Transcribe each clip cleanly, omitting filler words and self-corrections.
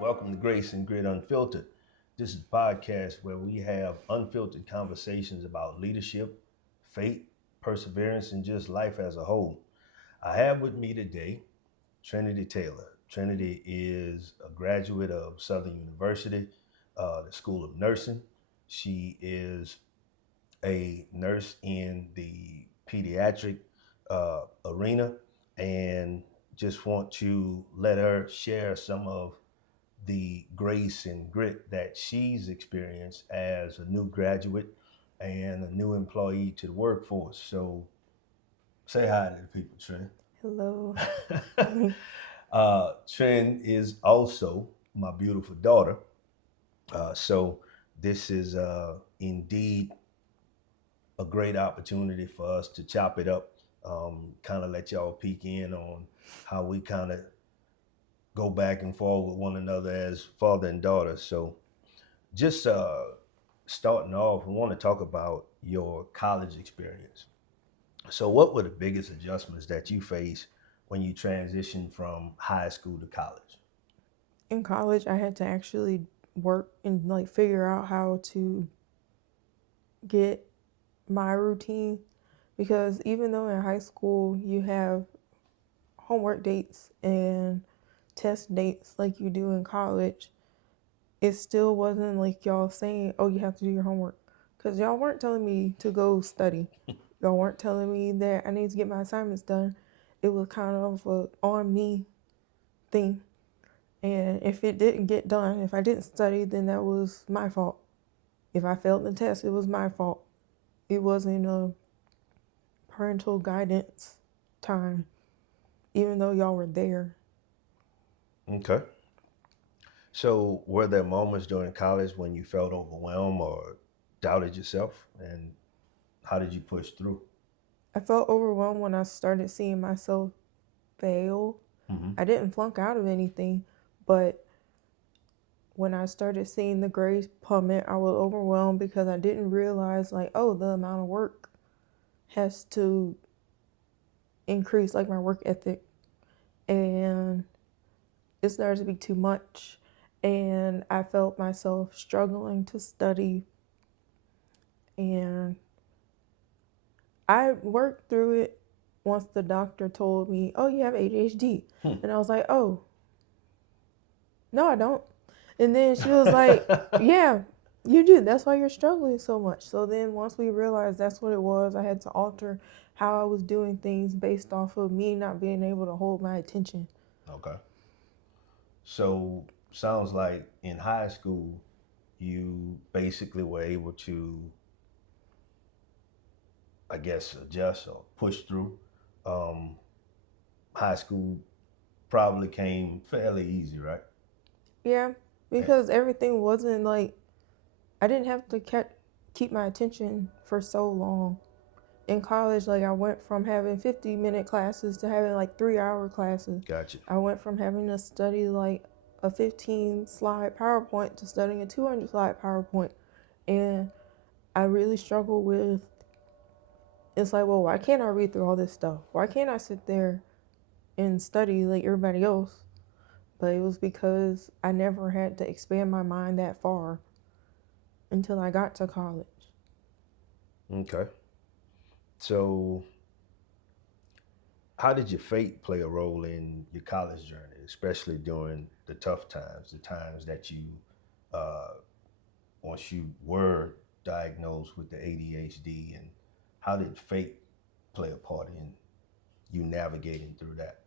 Welcome to Grace and Grit Unfiltered. This is a podcast where we have unfiltered conversations about leadership, faith, perseverance, and just life as a whole. I have with me today Trinity Taylor. Trinity is a graduate of Southern University, the School of Nursing. She is a nurse in the pediatric arena and just want to let her share some of the grace and grit that she's experienced as a new graduate and a new employee to the workforce. So say hi to the people, Trent. Hello. Trent is also my beautiful daughter. So this is indeed a great opportunity for us to chop it up, kind of let y'all peek in on how we kind of go back and forth with one another as father and daughter. So just starting off, we want to talk about your college experience. So, what were the biggest adjustments that you faced when you transitioned from high school to college? In college, I had to actually work and figure out how to get my routine because even though in high school you have homework dates and test dates like you do in college, it still wasn't like y'all saying, "Oh, you have to do your homework." Because y'all weren't telling me to go study. Y'all weren't telling me that I need to get my assignments done. It was kind of a on me thing. And if it didn't get done, if I didn't study, then that was my fault. If I failed the test, it was my fault. It wasn't a parental guidance time, even though y'all were there. Okay. So, were there moments during college when you felt overwhelmed or doubted yourself? And how did you push through? I felt overwhelmed when I started seeing myself fail. Mm-hmm. I didn't flunk out of anything, but when I started seeing the grades plummet, I was overwhelmed because I didn't realize, oh, the amount of work has to increase, like my work ethic. And it started to be too much. And I felt myself struggling to study. And I worked through it once the doctor told me, "Oh, you have ADHD." Hmm. And I was like, "Oh, no, I don't." And then she was like, "Yeah, you do. That's why you're struggling so much." So then once we realized that's what it was, I had to alter how I was doing things based off of me not being able to hold my attention. Okay. So, sounds like in high school, you basically were able to, I guess, adjust or push through. Um, High school probably came fairly easy, right? Yeah, Eh, because everything wasn't I didn't have to keep my attention for so long. In college, I went from having 50-minute classes to having 3-hour classes. Gotcha. I went from having to study a 15 slide PowerPoint to studying a 200 slide PowerPoint. And I really struggle with it's well, why can't I read through all this stuff? Why can't I sit there and study like everybody else? But it was because I never had to expand my mind that far until I got to college. Okay. So, how did your faith play a role in your college journey, especially during the tough times, the times that you, uh, once you were diagnosed with the ADHD, and how did faith play a part in you navigating through that?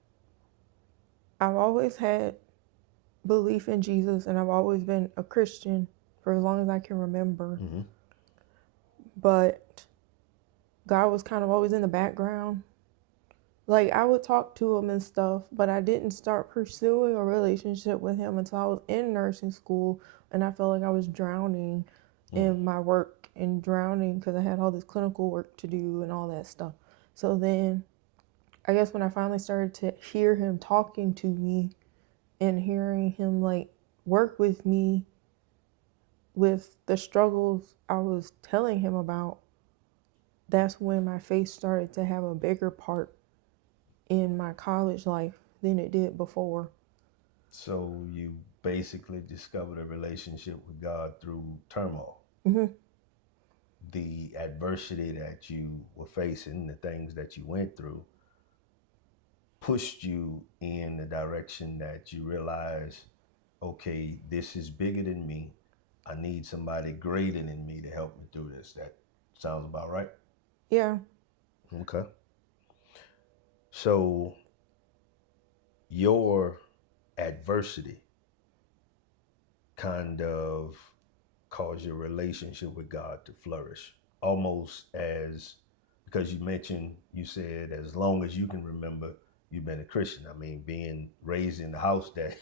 I've always had belief in Jesus and I've always been a Christian for as long as I can remember. Mm-hmm. But God was kind of always in the background. I would talk to him and stuff, but I didn't start pursuing a relationship with him until I was in nursing school and I felt like I was drowning Mm. in my work and drowning because I had all this clinical work to do and all that stuff. So then I guess when I finally started to hear him talking to me and hearing him work with me with the struggles I was telling him about, that's when my faith started to have a bigger part in my college life than it did before. So you basically discovered a relationship with God through turmoil. Hmm. The adversity that you were facing, the things that you went through, pushed you in the direction that you realize, okay, this is bigger than me. I need somebody greater than me to help me through this. That sounds about right. Yeah. Okay. So your adversity kind of caused your relationship with God to flourish, almost as because you said as long as you can remember, you've been a Christian. I mean, being raised in the house that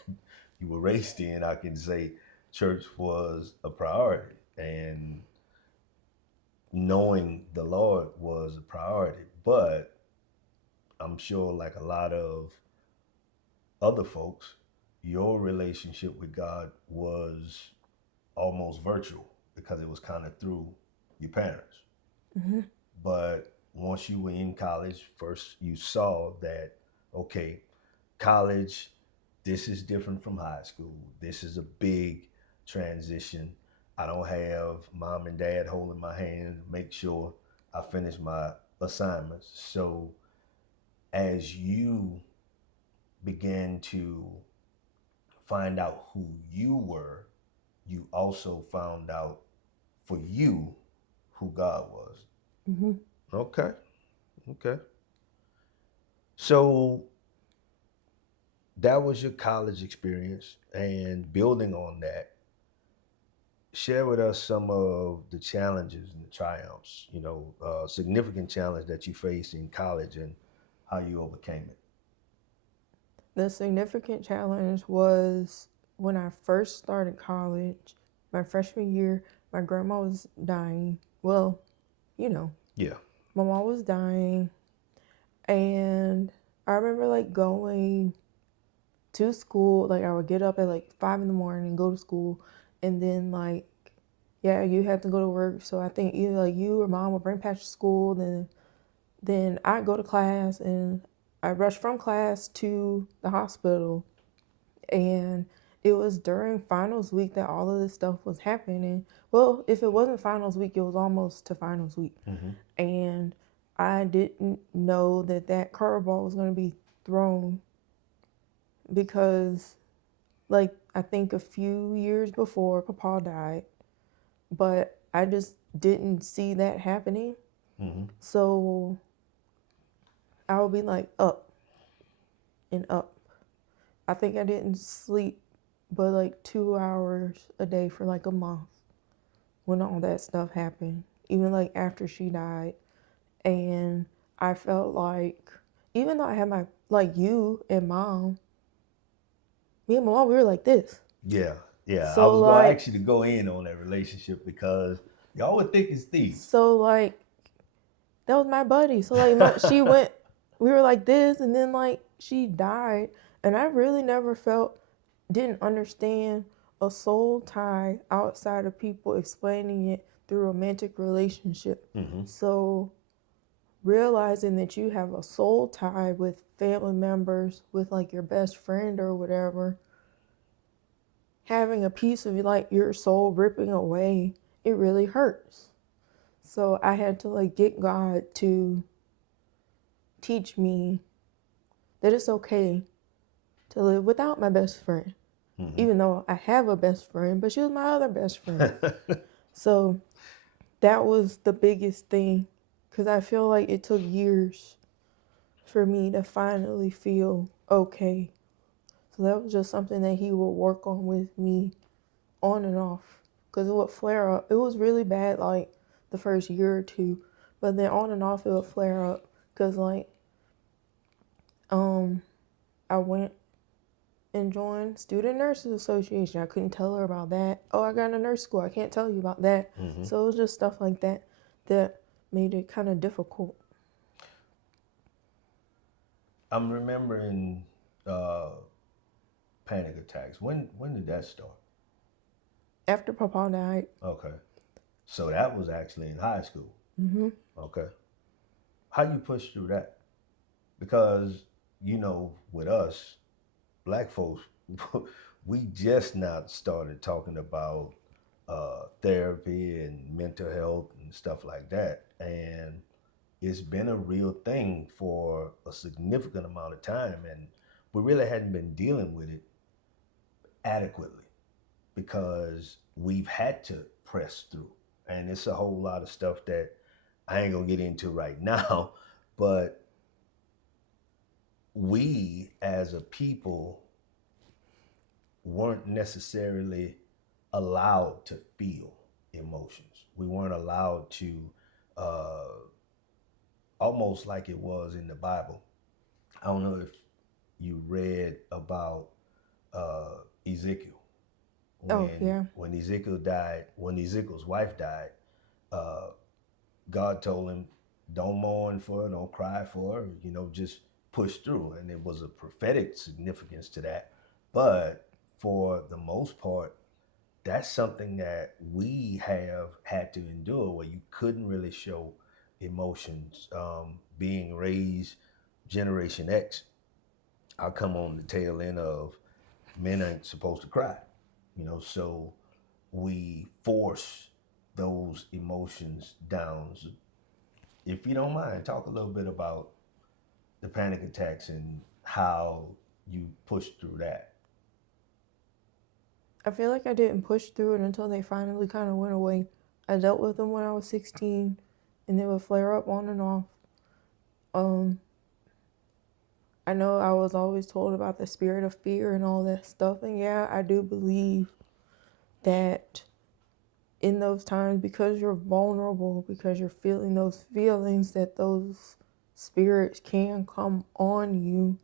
you were raised in, I can say church was a priority, and knowing the Lord was a priority. But I'm sure, like a lot of other folks, your relationship with God was almost virtual because it was kind of through your parents. Hmm. But once you were in college, first you saw that, okay, college, this is different from high school. This is a big transition. I don't have mom and dad holding my hand, make sure I finish my assignments. So as you began to find out who you were, you also found out for you who God was. Hmm. Okay. Okay. So that was your college experience. And building on that, share with us some of the challenges and the triumphs, significant challenge that you faced in college and how you overcame it. The significant challenge was when I first started college, my freshman year, my grandma was dying. Well, you know, Yeah. my mom was dying, and I remember like going to school. Like I would get up at like 5 in the morning and go to school, and then like yeah, you had to go to work. So I think either like you or mom would bring Patrick to school, then I go to class and I rush from class to the hospital. And it was during finals week that all of this stuff was happening. Well, if it wasn't finals week, it was almost to finals week. Mm-hmm. And I didn't know that that curveball was going to be thrown because, like, I think a few years before, Papa died, but I just didn't see that happening. Mm-hmm. So I would be like up and up. I think I didn't sleep but like 2 hours a day for like a month when all that stuff happened, even like after she died. And I felt like, even though I had my, like you and mom, me and my mom, we were like this. Yeah. Yeah. I So was going to like, ask you to go in on that relationship because y'all were thick as thieves. so like, that was my buddy. So like, she went, we were like this, and then like, she died. And I really never didn't understand a soul tie outside of people explaining it through romantic relationship. Mm-hmm. So realizing that you have a soul tie with family members, with like your best friend or whatever, having a piece of like your soul ripping away, it really hurts. So I had to like get God to teach me that it's okay to live without my best friend. Mm-hmm. Even though I have a best friend, but she was my other best friend. So that was the biggest thing because I feel like it took years for me to finally feel okay. So that was just something that he would work on with me on and off because it would flare up. It was really bad like the first year or two, but then on and off it would flare up because like um I went and joined Student Nurses Association. I couldn't tell her about that. Oh, I got a nurse school. I can't tell you about that. Mm-hmm. So it was just stuff like that that made it kind of difficult. I'm remembering uh, panic attacks. When did that start? After Papa died. Okay. So that was actually in high school. Mm-hmm. Okay. How you push through that? Because with us, black folks, we just not started talking about therapy and mental health and stuff like that. And it's been a real thing for a significant amount of time. And we really hadn't been dealing with it adequately because we've had to press through. And it's a whole lot of stuff that I ain't gonna get into right now, but we as a people weren't necessarily allowed to feel emotions. We weren't allowed to, uh, almost like it was in the Bible. I don't know if you read about Ezekiel Oh, yeah. when Ezekiel died, when Ezekiel's wife died. Uh, God told him, "Don't mourn for her, don't cry for her. Just push through." And it was a prophetic significance to that. But for the most part, that's something that we have had to endure, where you couldn't really show emotions. Being raised Generation X, I come on the tail end of men ain't supposed to cry, so we force those emotions down. So if you don't mind, talk a little bit about the panic attacks and how you pushed through that. I feel like I didn't push through it until they finally kind of went away. I dealt with them when I was 16, and they would flare up on and off. Um, I know I was always told about the spirit of fear and all that stuff, and yeah, I do believe that in those times, because you're vulnerable, because you're feeling those feelings, that those spirits can come on you.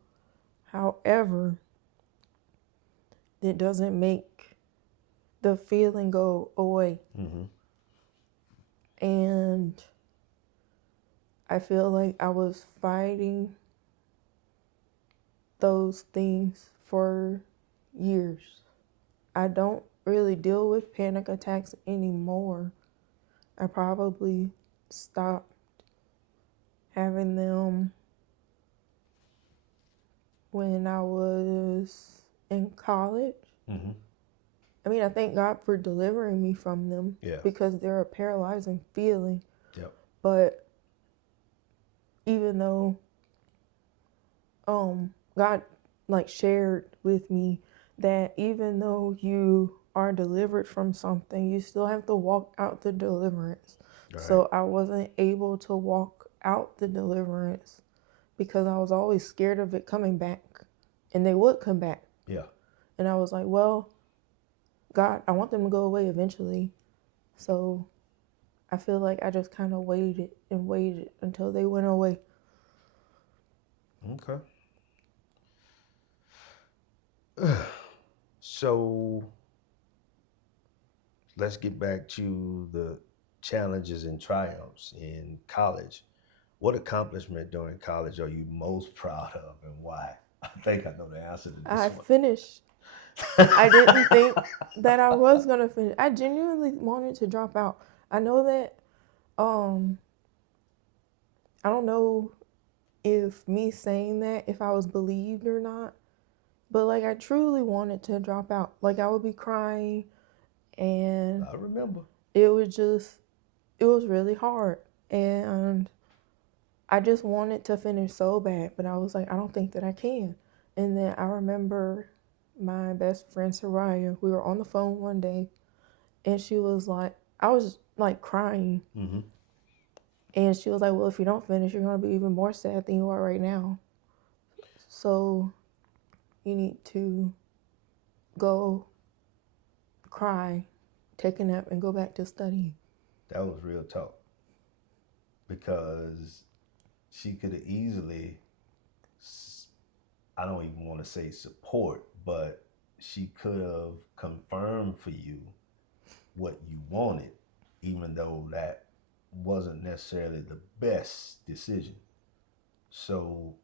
However, it doesn't make the feeling go away. Mm-hmm. And I feel like I was fighting those things for years. I don't really deal with panic attacks anymore. I probably stopped having them when I was in college. Mm-hmm. I mean, I thank God for delivering me from them, Yeah. because they're a paralyzing feeling. Yep. But even though God like shared with me that even though you are delivered from something, you still have to walk out the deliverance. All right. So I wasn't able to walk out the deliverance because I was always scared of it coming back, and they would come back. Yeah. And I was like, well, God, I want them to go away eventually. So I feel like I just kind of waited and waited until they went away. Okay. So let's get back to the challenges and triumphs in college. What accomplishment during college are you most proud of, and why? I think I know the answer to this I one. finished. I didn't think that I was gonna finish. I genuinely wanted to drop out. I know that I don't know if me saying that, if I was believed or not, but like I truly wanted to drop out. Like I would be crying, and I remember. it was really hard, and I just wanted to finish so bad, but I was like, I don't think that I can. And then I remember my best friend Soraya, we were on the phone one day, and she was like, I was like crying. Mm-hmm. And she was like, well, if you don't finish, you're going to be even more sad than you are right now. So you need to go cry, take a nap, and go back to studying. That was real talk, because she could have easily, I don't even want to say support, but she could have confirmed for you what you wanted, even though that wasn't necessarily the best decision. So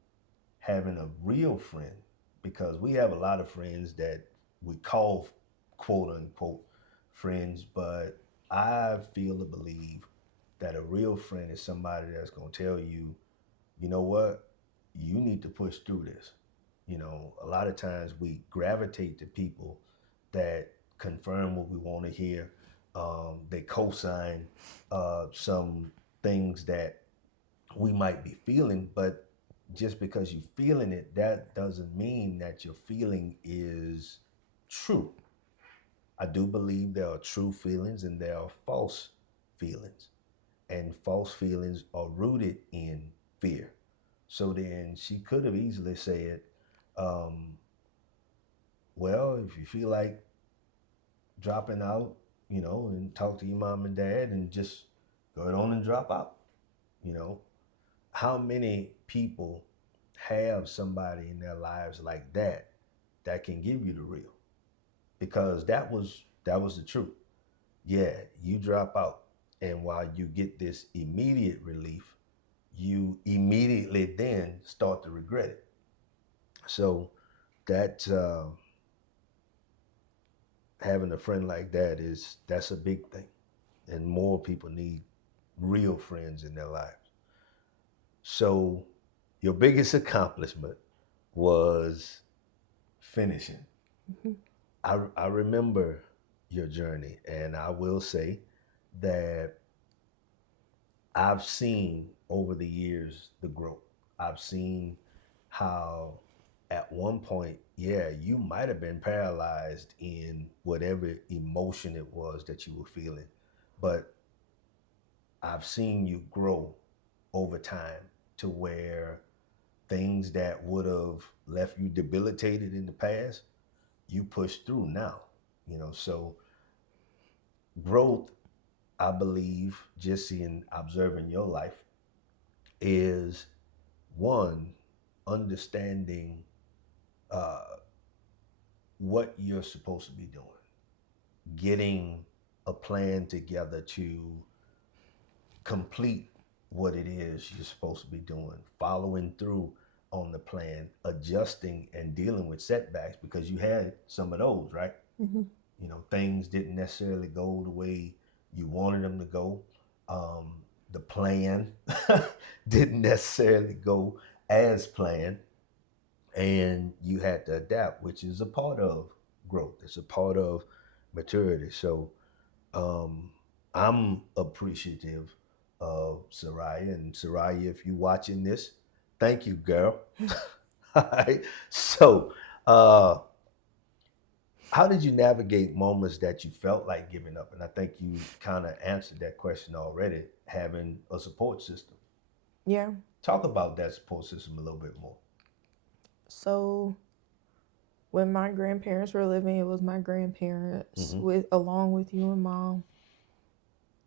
having a real friend, because we have a lot of friends that we call quote unquote friends, but I feel to believe that a real friend is somebody that's going to tell you, you know what, you need to push through this. You know, a lot of times we gravitate to people that confirm what we want to hear. They co-sign some things that we might be feeling, but just because you're feeling it, that doesn't mean that your feeling is true. I do believe there are true feelings and there are false feelings, and false feelings are rooted in fear. So then she could have easily said, um, well, if you feel like dropping out, you know, and talk to your mom and dad and just go on and drop out, you know. How many people have somebody in their lives like that that can give you the real? Because that was the truth. Yeah, you drop out, and while you get this immediate relief, you immediately then start to regret it. So that having a friend like that that's a big thing, and more people need real friends in their lives. So your biggest accomplishment was finishing. Mhm. I remember your journey, and I will say that I've seen over the years the growth. I've seen how at one point, yeah, you might have been paralyzed in whatever emotion it was that you were feeling, but I've seen you grow over time to where things that would have left you debilitated in the past, you push through now. You know, so growth, I believe, just in observing your life, is one, understanding uh, what you're supposed to be doing, getting a plan together to complete what it is you're supposed to be doing, following through on the plan, adjusting and dealing with setbacks because you had some of those, right? Mhm. You know, things didn't necessarily go the way you wanted them to go. Um, the plan didn't necessarily go as planned, and you had to adapt, which is a part of growth. It's a part of maturity. So um, I'm appreciative of Soraya. And Soraya, if you're watching this, thank you, girl. All right. So, uh, how did you navigate moments that you felt like giving up? And I think you kind of answered that question already, having a support system. Yeah. Talk about that support system a little bit more. So when my grandparents were living, it was my grandparents Mm-hmm. with along with you and mom,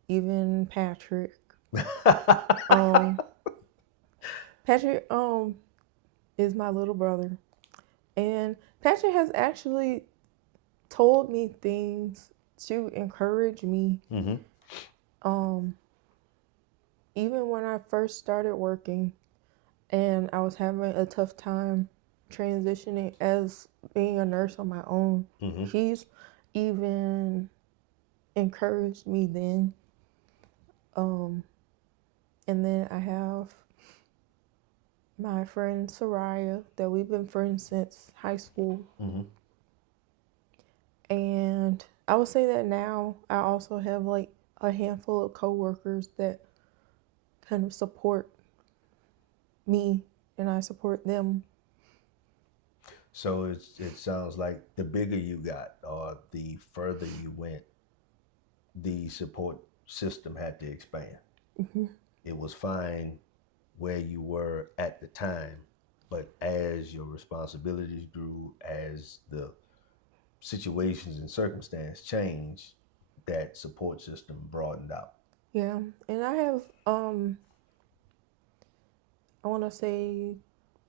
even Patrick. Um, Patrick is my little brother, and Patrick has actually told me things to encourage me. Mm-hmm. Um, even when I first started working, and I was having a tough time transitioning as being a nurse on my own, Mm-hmm. he's even encouraged me then. Um, and then I have my friend Soraya that we've been friends since high school. Mm-hmm. And I would say that now I also have like a handful of coworkers that kind of support me and I support them. So it sounds like the bigger you got or the further you went, the support system had to expand. Hmm. It was fine where you were at the time, but as your responsibilities grew, as the situations and circumstance changed, that support system broadened out. Yeah. And I have I want to say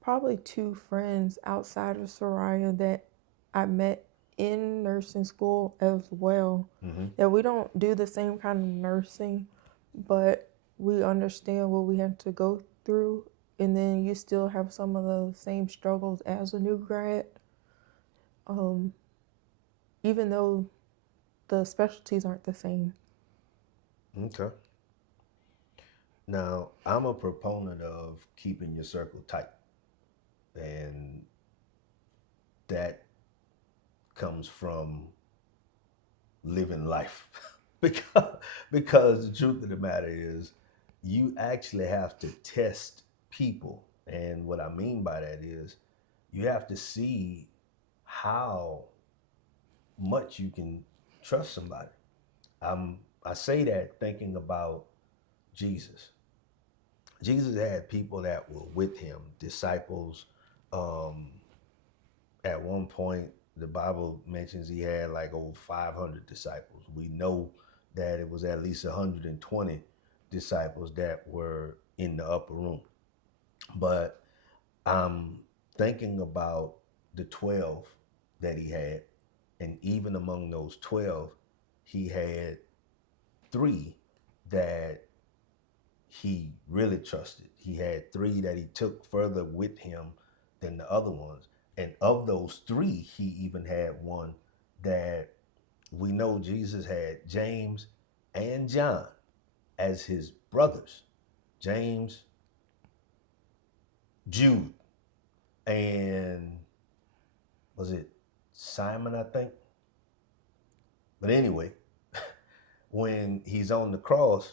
probably two friends outside of Soraya that I met in nursing school as well. Mm-hmm. That we don't do the same kind of nursing, but we understand what we have to go through. And then you still have some of the same struggles as a new grad, um, even though the specialties aren't the same. Okay. Now, I'm a proponent of keeping your circle tight. And that comes from living life. because because the truth of the matter is you actually have to test people. And what I mean by that is you have to see how much you can trust somebody. I say that thinking about Jesus. Jesus had people that were with him, disciples. Um, at one point, the Bible mentions he had like over 500 disciples. We know that it was at least 120 disciples that were in the upper room. But I'm thinking about the 12 that he had. And even among those 12, he had three that he really trusted. He had three that he took further with him than the other ones. And of those three, he even had one that we know Jesus had James and John as his brothers. James, Jude, and was it Simon, I think? But anyway, when he's on the cross,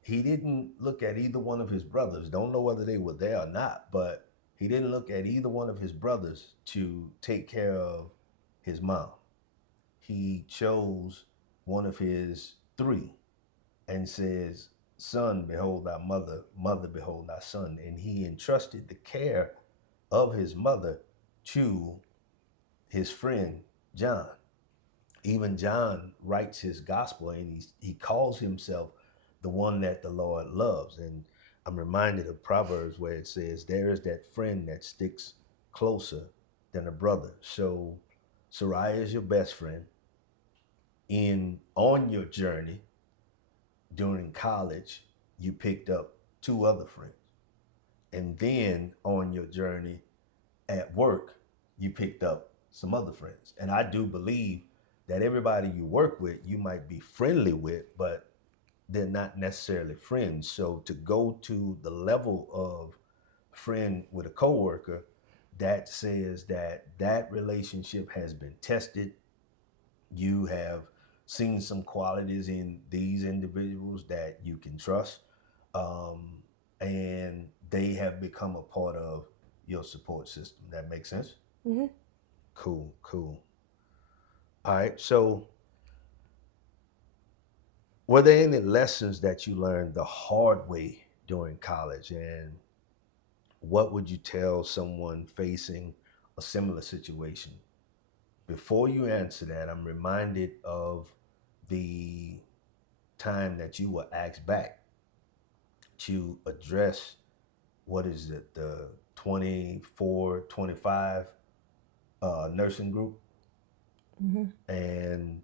he didn't look at either one of his brothers. Don't know whether they were there or not, but he didn't look at either one of his brothers to take care of his mom. He chose one of his three and says, "Son, behold thy mother, mother, behold thy son." And he entrusted the care of his mother to his friend John. Even John writes his gospel and he calls himself the one that the Lord loves. And I'm reminded of Proverbs where it says, there is that friend that sticks closer than a brother. So Sarai is your best friend. On your journey during college, you picked up two other friends. And then on your journey at work, you picked up some other friends. And I do believe that everybody you work with, you might be friendly with, but they're not necessarily friends. So to go to the level of friend with a coworker, that says that that relationship has been tested. You have seen some qualities in these individuals that you can trust, um, and they have become a part of your support system. That makes sense? Mm-hmm. Cool, cool. All right. So, were there any lessons that you learned the hard way during college? And what would you tell someone facing a similar situation? Before you answer that, I'm reminded of the time that you were asked back to address what is it, the 24, 25 nursing group, Mm-hmm. and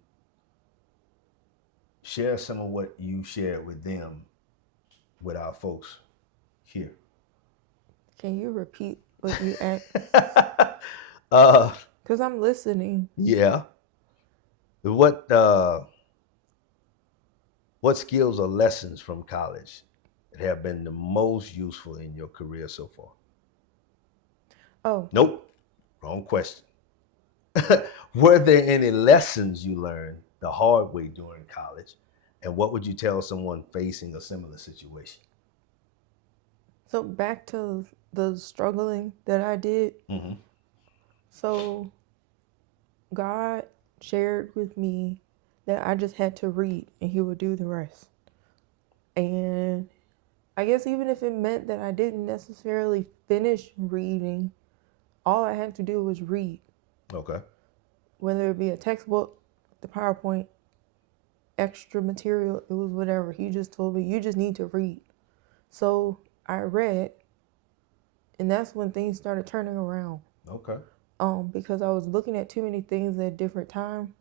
share some of what you shared with them with our folks here. Can you repeat what you asked? uh, Because I'm listening. yeah. What uh, what skills or lessons from college that have been the most useful in your career so far? Oh, Nope. Wrong question. Were there any lessons you learned the hard way during college? And what would you tell someone facing a similar situation? so back to the struggling that I did. Mm-hmm. So God shared with me that I just had to read and He would do the rest. And I guess even if it meant that I didn't necessarily finish reading, all I had to do was read. Okay. Whether it be a textbook, the PowerPoint, extra material, it was whatever. He just told me, you just need to read. So I read, and that's when things started turning around. Okay. Because I was looking at too many things at different time,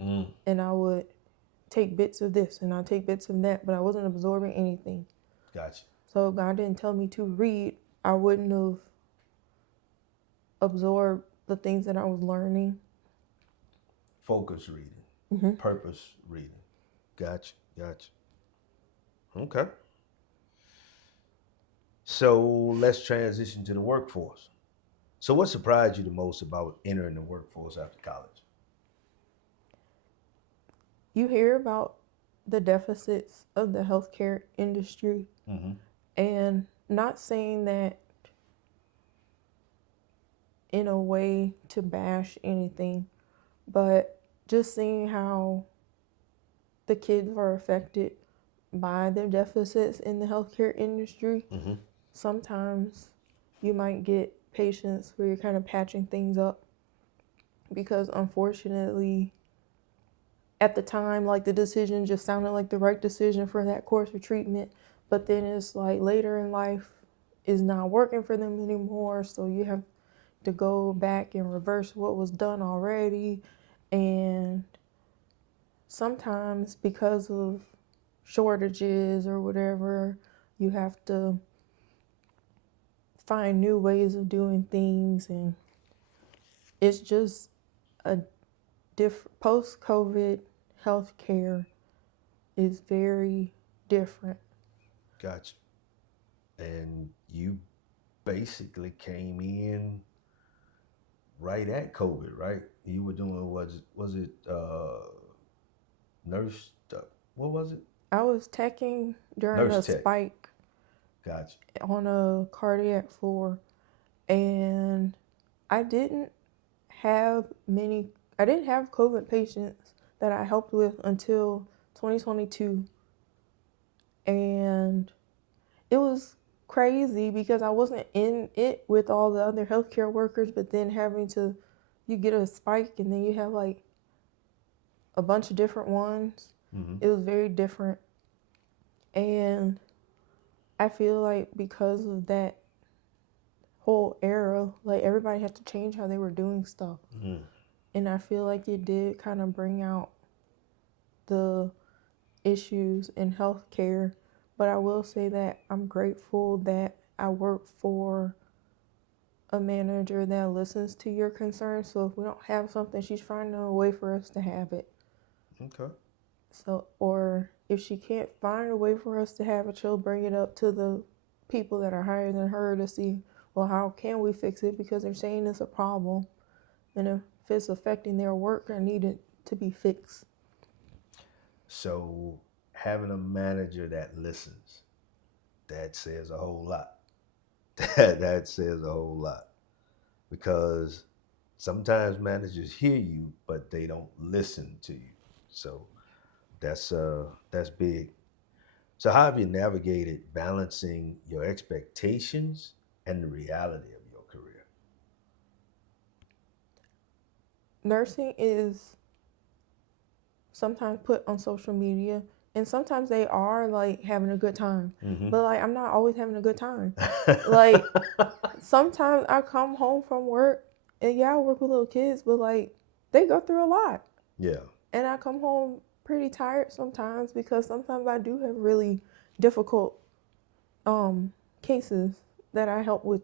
Mm. and I would take bits of this and I take bits of that, but I wasn't absorbing anything. Gotcha. So if God didn't tell me to read, I wouldn't have absorbed the things that I was learning. Focus reading, Mm-hmm. purpose reading. Gotcha. Gotcha. Okay. So let's transition to the workforce. So, what surprised you the most about entering the workforce after college? You hear about the deficits of the healthcare industry, Mm-hmm. and not saying that in a way to bash anything, but just seeing how the kids are affected by the deficits in the healthcare industry. Mm-hmm. Sometimes you might get patients where you're kind of patching things up because unfortunately at the time like the decision just sounded like the right decision for that course of treatment, but then it's like later in life is not working for them anymore, so you have to go back and reverse what was done already. And sometimes because of shortages or whatever, you have to find new ways of doing things, and it's just a post COVID healthcare is very different. Gotcha. And you basically came in right at COVID, right? You were doing was it nurse? What was it? I was teching during Nurse a tech. spike Gotcha. on a cardiac floor, and I didn't have many, I didn't have COVID patients that I helped with until 2022. And it was crazy because I wasn't in it with all the other healthcare workers, but then having to, you get a spike and then you have like a bunch of different ones. Mm-hmm. It was very different. And I feel like because of that whole era, like everybody had to change how they were doing stuff. Mm. And I feel like it did kind of bring out the issues in healthcare. But I will say that I'm grateful that I work for a manager that listens to your concerns. So if we don't have something, she's finding a way for us to have it. Okay. So, or if she can't find a way for us to have it, she'll bring it up to the people that are higher than her to see, well, how can we fix it? Because they're saying it's a problem. And if it's affecting their work, I need it to be fixed. So having a manager that listens, that says a whole lot. That says a whole lot because sometimes managers hear you, but they don't listen to you. So that's big. So how have you navigated balancing your expectations and the reality of your career? Nursing is sometimes put on social media, and sometimes they are like having a good time, Mm-hmm. but like I'm not always having a good time. Like sometimes I come home from work, and yeah, I work with little kids, but like they go through a lot, Yeah. and I come home pretty tired sometimes because sometimes I do have really difficult um cases that I help with,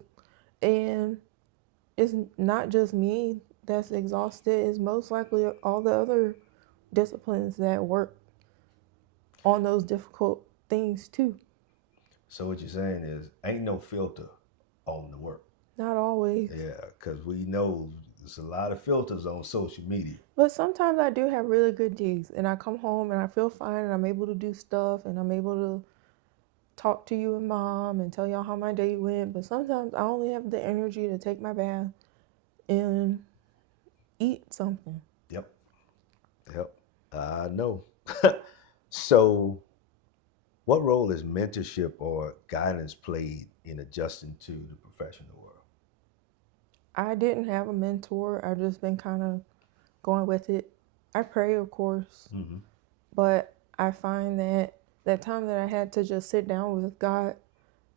and it's not just me that's exhausted, it's most likely all the other disciplines that work on those difficult things too. So what you're saying is ain't no filter on the work. Not always. Yeah, because we know there's a lot of filters on social media. But sometimes I do have really good days, and I come home and I feel fine, and I'm able to do stuff, and I'm able to talk to you and mom and tell y'all how my day went. But sometimes I only have the energy to take my bath and eat something. Yep. Yep. I know. So what role has mentorship or guidance played in adjusting to the professional world? I didn't have a mentor. I've just been kind of going with it. I pray, of course, Mm-hmm. but I find that that time that I had to just sit down with God,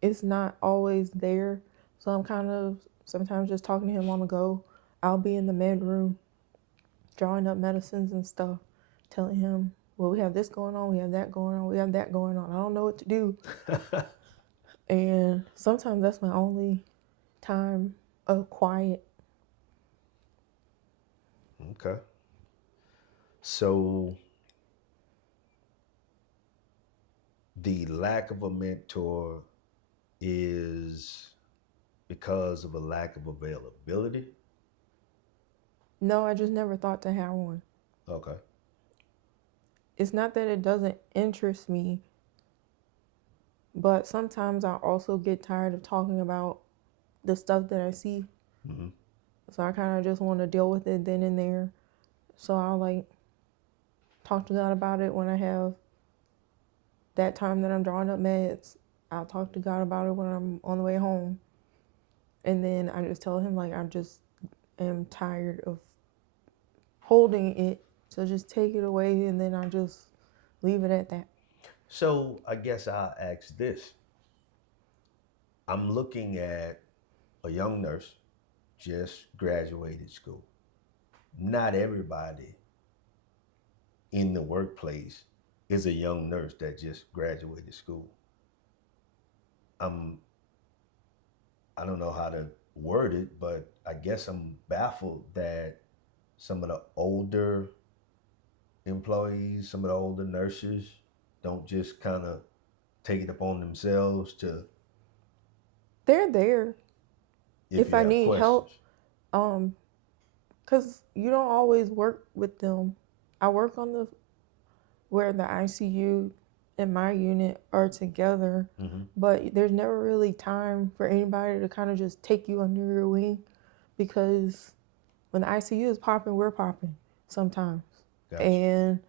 it's not always there. So I'm kind of sometimes just talking to him on the go. I'll be in the med room drawing up medicines and stuff, telling him, well, we have this going on, we have that going on, we have that going on. I don't know what to do. And sometimes that's my only time of quiet. Okay. So the lack of a mentor is because of a lack of availability? No, I just never thought to have one. Okay. It's not that it doesn't interest me, but sometimes I also get tired of talking about the stuff that I see. Mm-hmm. So I kind of just want to deal with it then and there. So I'll talk to God about it when I have that time that I'm drawing up meds. I'll talk to God about it when I'm on the way home. And then I just tell him I just am tired of holding it. So just take it away and then I just leave it at that. So I guess I'll ask this. I'm looking at a young nurse just graduated school. Not everybody in the workplace is a young nurse that just graduated school. I'm I don't know how to word it, but I guess I'm baffled that some of the older employees, some of the older nurses don't just kind of take it upon themselves to, They're there if if you I have need help. questions. Because you don't always work with them. I work on where the ICU and my unit are together, Mm-hmm. but there's never really time for anybody to kind of just take you under your wing because when the ICU is popping, we're popping sometimes. Gotcha. And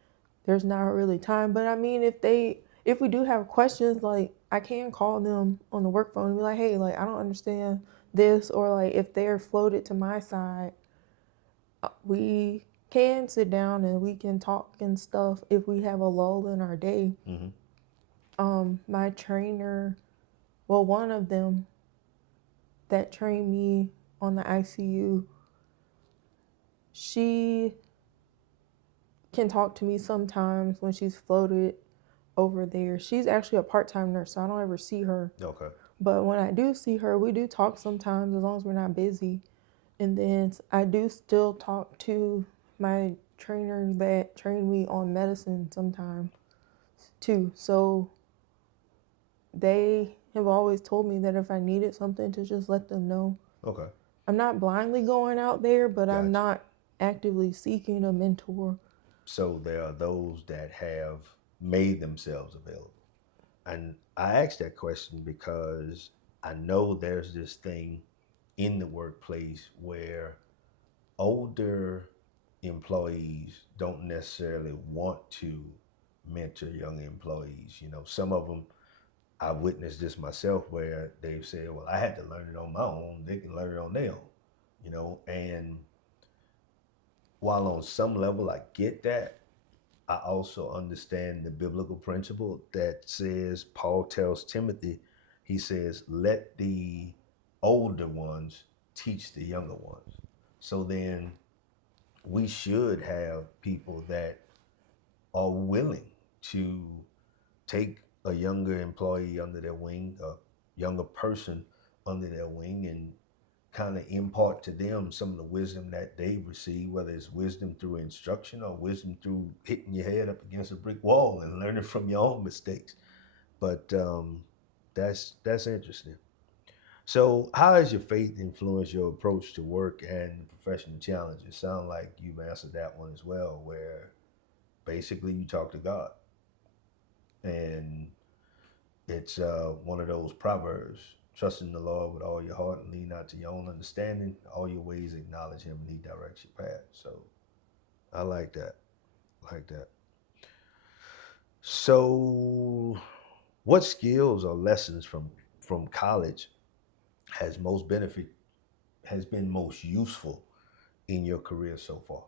there's not really time. But I mean, if we do have questions, I can call them on the work phone and be like, hey, I don't understand this, or if they're floated to my side, we can sit down and we can talk and stuff if we have a lull in our day. Mm-hmm. My trainer, well, one of them that trained me on the ICU, she can talk to me sometimes when she's floated over there. She's actually a part-time nurse, so I don't ever see her. Okay. But when I do see her, we do talk sometimes as long as we're not busy. And then I do still talk to my trainer that trained me on medicine sometimes too. So they have always told me that if I needed something to just let them know. Okay. I'm not blindly going out there, but I'm Gotcha. not actively seeking a mentor. So there are those that have made themselves available. And I asked that question because I know there's this thing in the workplace where older employees don't necessarily want to mentor young employees. You know, some of them, I witnessed this myself where they've said, well, I had to learn it on my own. They can learn it on their own, you know. And while on some level I get that, I also understand the biblical principle that says, Paul tells Timothy, he says, let the older ones teach the younger ones. So then we should have people that are willing to take a younger employee under their wing, a younger person under their wing, and kind of impart to them some of the wisdom that they receive, whether it's wisdom through instruction or wisdom through hitting your head up against a brick wall and learning from your own mistakes. But that's interesting. So, how has your faith influenced your approach to work and professional challenges? Sound like you've answered that one as well, where basically you talk to God, and it's one of those proverbs: trust in the Lord with all your heart and lean not to your own understanding. All your ways acknowledge Him, and He directs your path. So, I like that. I like that. So, what skills or lessons from college has most benefit has been most useful in your career so far?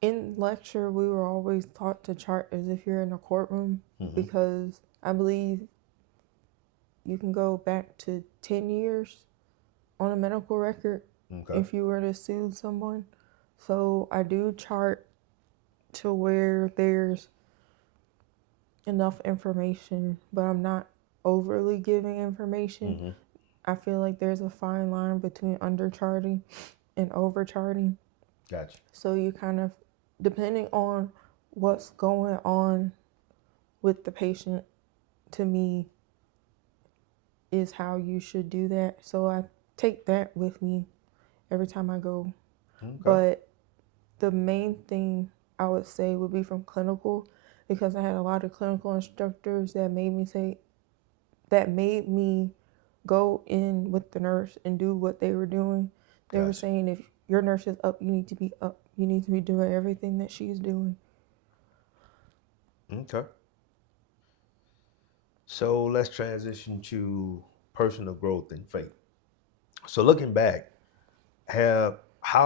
In lecture, we were always taught to chart as if you're in a courtroom Mm-hmm. because I believe you can go back to 10 years on a medical record Okay. if you were to sue someone. So I do chart to where there's enough information, but I'm not overly giving information. Mm-hmm. I feel like there's a fine line between undercharting and overcharting. Gotcha. So you kind of, depending on what's going on with the patient, to me, is how you should do that. So I take that with me every time I go. Okay. But the main thing I would say would be from clinical, because I had a lot of clinical instructors that made me go in with the nurse and do what they were doing. They were Gotcha. saying if your nurse is up, you need to be up. You need to be doing everything that she's doing. Okay. So let's transition to personal growth and faith. So looking back, how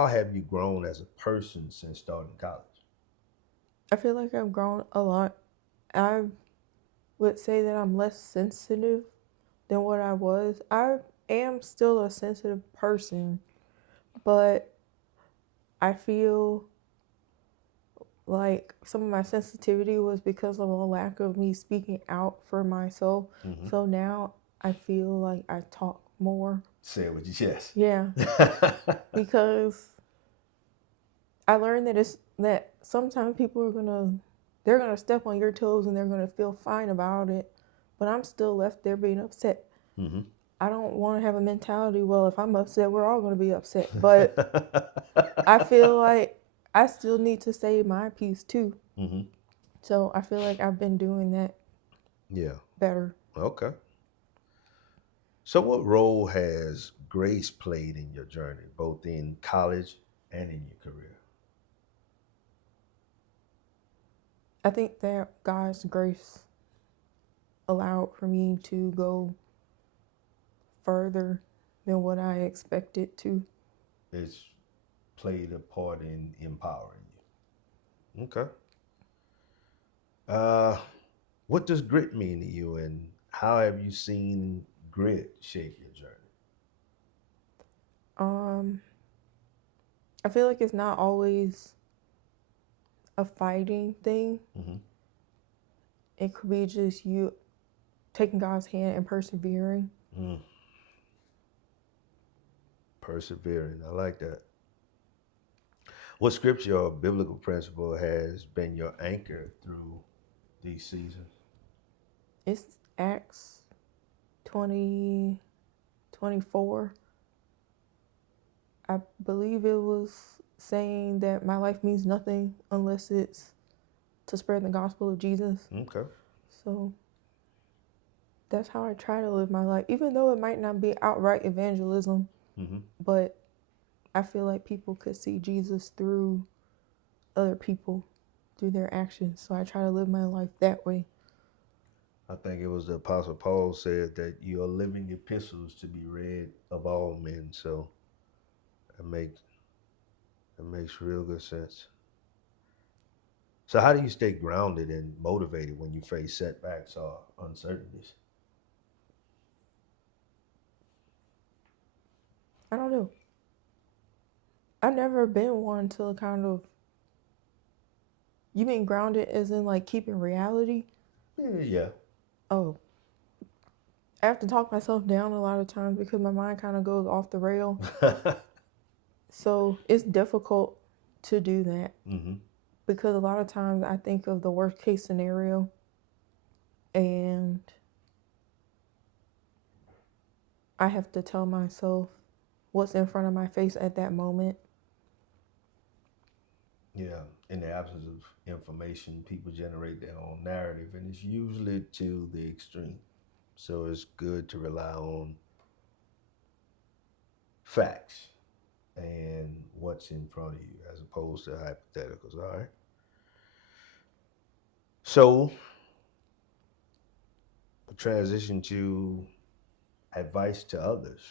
have you grown as a person since starting college? I feel like I've grown a lot. I would say that I'm less sensitive than what I was. I am still a sensitive person, but I feel like some of my sensitivity was because of a lack of me speaking out for myself. Mm-hmm. So now I feel like I talk more. Say it with your chest. Yeah, because I learned that sometimes people they're gonna step on your toes and they're gonna feel fine about it, but I'm still left there being upset. Mm-hmm. I don't want to have a mentality, well, if I'm upset, we're all gonna be upset. But I feel like I still need to say my piece too. Mm-hmm. So I feel like I've been doing that Yeah. better. Okay. So what role has grace played in your journey, both in college and in your career? I think that God's grace allowed for me to go further than what I expected to. It's played a part in empowering you. Okay. Uh, what does grit mean to you, and how have you seen grit shape your journey? Um, I feel like it's not always a fighting thing. Mm-hmm. It could be just you taking God's hand and persevering. Mm. Persevering. I like that. What scripture or biblical principle has been your anchor through these seasons? It's Acts 20:24. I believe it was saying that my life means nothing unless it's to spread the gospel of Jesus. Okay. So that's how I try to live my life, even though it might not be outright evangelism, Mm-hmm. but I feel like people could see Jesus through other people, through their actions. So I try to live my life that way. I think it was the Apostle Paul said that you are living epistles to be read of all men. So that makes real good sense. So how do you stay grounded and motivated when you face setbacks or uncertainties? I don't know. I've never been one to kind of. You mean grounded as in like keeping reality? Yeah. Oh, I have to talk myself down a lot of times because my mind kind of goes off the rail. So it's difficult to do that Mm-hmm. because a lot of times I think of the worst case scenario and I have to tell myself what's in front of my face at that moment. Yeah. In the absence of information, people generate their own narrative, and it's usually to the extreme. So it's good to rely on facts and what's in front of you as opposed to hypotheticals. All right. So transition to advice to others.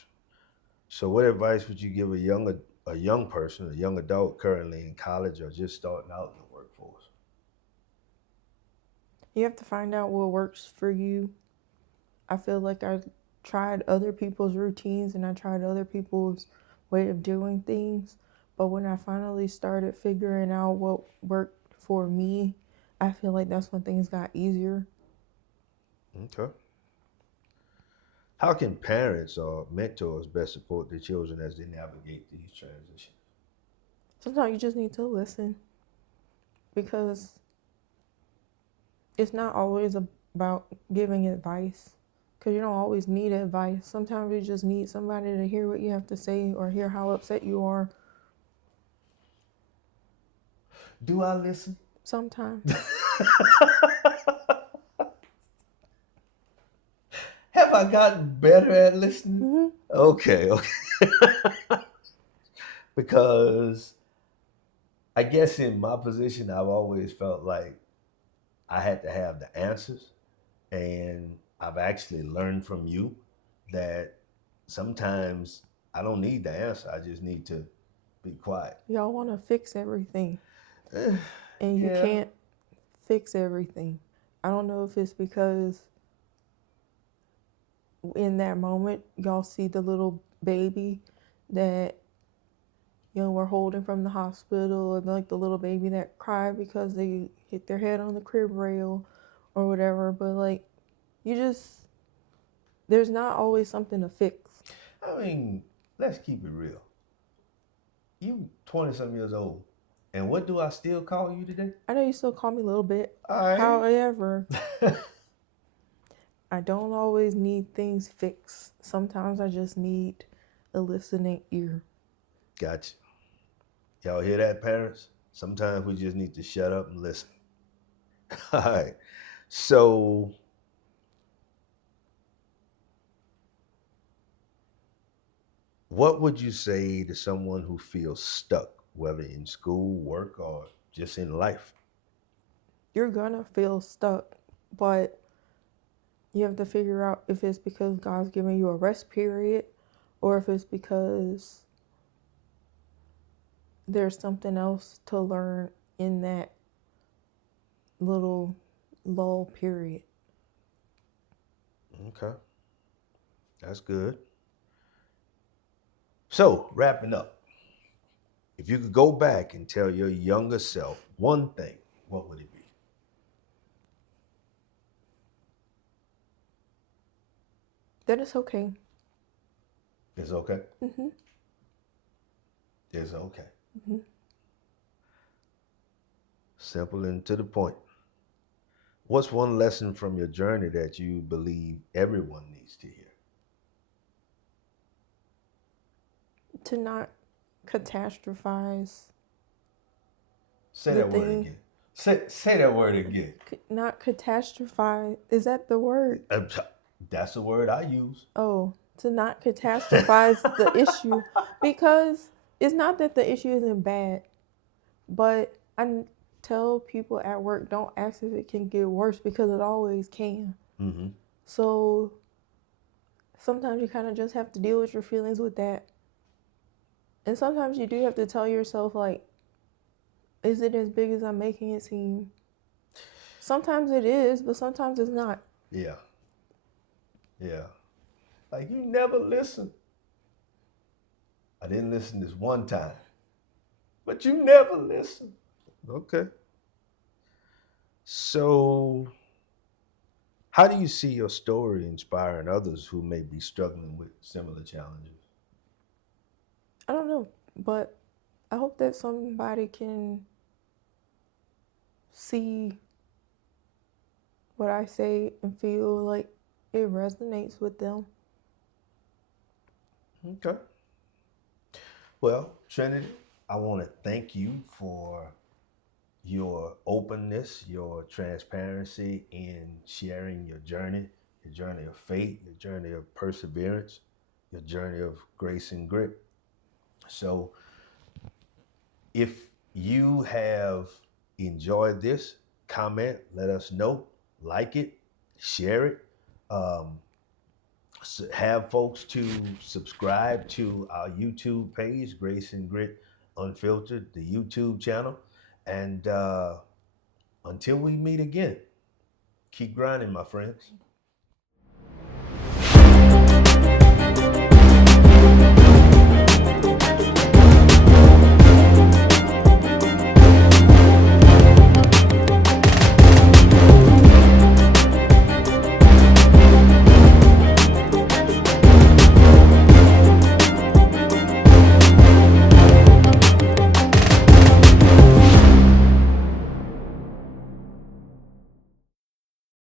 So what advice would you give a young person, a young adult currently in college or just starting out in the workforce? You have to find out what works for you. I feel like I tried other people's routines and I tried other people's way of doing things. But when I finally started figuring out what worked for me, I feel like that's when things got easier. Okay. How can parents or mentors best support their children as they navigate these transitions? Sometimes you just need to listen because it's not always about giving advice. Because you don't always need advice. Sometimes you just need somebody to hear what you have to say or hear how upset you are. Do I listen? Sometimes. Have I gotten better at listening? Hmm. Okay. Because I guess in my position, I've always felt like I had to have the answers. And I've actually learned from you that sometimes I don't need the answer. I just need to be quiet. Y'all want to fix everything. And you Yeah. can't fix everything. I don't know if it's because in that moment y'all see the little baby that we're holding from the hospital, and like the little baby that cried because they hit their head on the crib rail or whatever. But like, there's not always something to fix. I mean, let's keep it real. You 20 some years old. And what do I still call you today? I know you still call me a little bit. All right. However, I don't always need things fixed. Sometimes I just need a listening ear. Gotcha. Y'all hear that, parents? Sometimes we just need to shut up and listen. All right. So, what would you say to someone who feels stuck, whether in school, work, or just in life? You're gonna feel stuck, but you have to figure out if it's because God's giving you a rest period or if it's because there's something else to learn in that little lull period. Okay, that's good. So, wrapping up, if you could go back and tell your younger self one thing, what would it be? Then it's okay. It's okay. Hmm. It's okay. Hmm. Simple and to the point. What's one lesson from your journey that you believe everyone needs to hear? To not catastrophize Say the that word thing. again. Say that word again. Not catastrophize. Is that the word? That's the word I use. Oh, to not catastrophize the issue, because it's not that the issue isn't bad, but tell people at work, don't ask if it can get worse because it always can. Mm-hmm. So sometimes you kind of just have to deal with your feelings with that. And sometimes you do have to tell yourself, like, is it as big as I'm making it seem? Sometimes it is, but sometimes it's not. Yeah. Yeah. Like you never listen. I didn't listen this one time. But you never listen. Okay. So, how do you see your story inspiring others who may be struggling with similar challenges? I don't know, but I hope that somebody can see what I say and feel like it resonates with them. Okay. Well, Trinity, I want to thank you for your openness, your transparency in sharing your journey of faith, your journey of perseverance, your journey of grace and grit. So, if you have enjoyed this, comment, let us know, like it, share it. Um, have folks to subscribe to our YouTube page, Grace and Grit Unfiltered, the YouTube channel. And until we meet again, keep grinding, my friends.